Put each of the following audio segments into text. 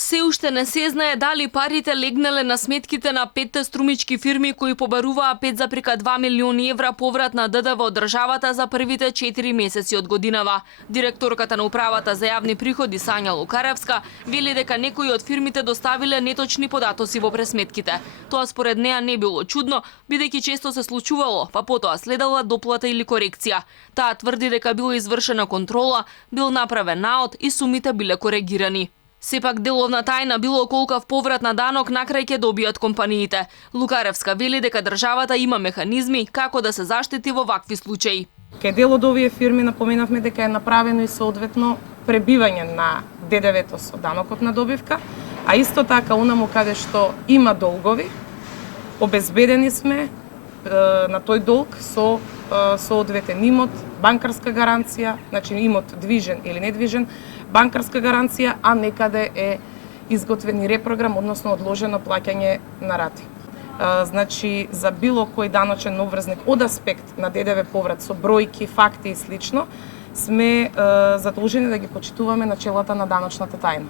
Се уште не се знае дали парите легнале на сметките на 5 струмички фирми кои побаруваа 5,2 милиони евра поврат на ДДВ од државата за првите 4 месеци од годинава. Директорката на управата за јавни приходи Сања Лукаревска вели дека некои од фирмите доставиле неточни податоци во пресметките. Тоа според неа не било чудно, бидејќи често се случувало, па потоа следела доплата или корекција. Таа тврди дека било извршена контрола, бил направен наод и сумите биле коригирани. Сепак деловна тајна било колкав поврат на данок на крај ќе добијат компаниите. Лукаревска вели дека државата има механизми како да се заштити во вакви случаи. Кај дел од овие фирми напоменавме дека е направено и соодветно пребивање на ДДВ-то со данокот на добивка, а исто така унаму каде што има долгови, обезбедени сме на тој долг со соодветен имот, банкарска гаранција, значи имот движен или недвижен, банкарска гаранција, а некаде е изготвен и репрограм, односно одложено плаќање на рати. Значи, за било кој даночен обврзник од аспект на ДДВ поврат со бројки, факти и слично, сме задолжени да ги почитуваме начелата на даночната тајна.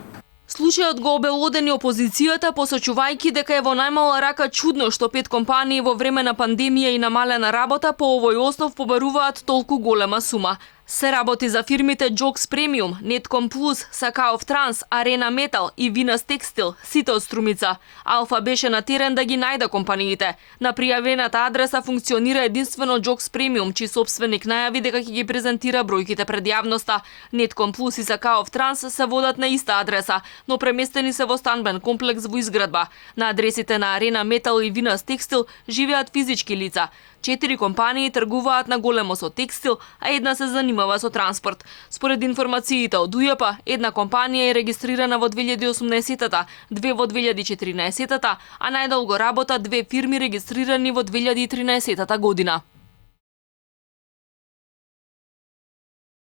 Случајот го обелодени опозицијата, посочувајќи дека е во најмала рака чудно што 5 компании во време на пандемија и намалена работа по овој основ побаруваат толку голема сума. Се работи за фирмите Джокс Премиум, Нетком Плюс, Сакаов Транс, Арена Метал и Винас Текстил, сите од Струмица. Алфа беше на терен да ги најде компаниите. На пријавената адреса функционира единствено Джокс Премиум, чиј сопственик најави дека ќе ги презентира бројките пред јавноста. Нетком Плюс и Сакаов Транс се водат на иста адреса, но преместени се во станбен комплекс во изградба. На адресите на Арена Метал и Винас Текстил живеат физички лица. 4 компании тргуваат на големо со текстил, а една се занимава со транспорт. Според информациите од УЈП, една компанија е регистрирана во 2018-та, 2 во 2014-та, а најдолго работа 2 фирми регистрирани во 2013 година.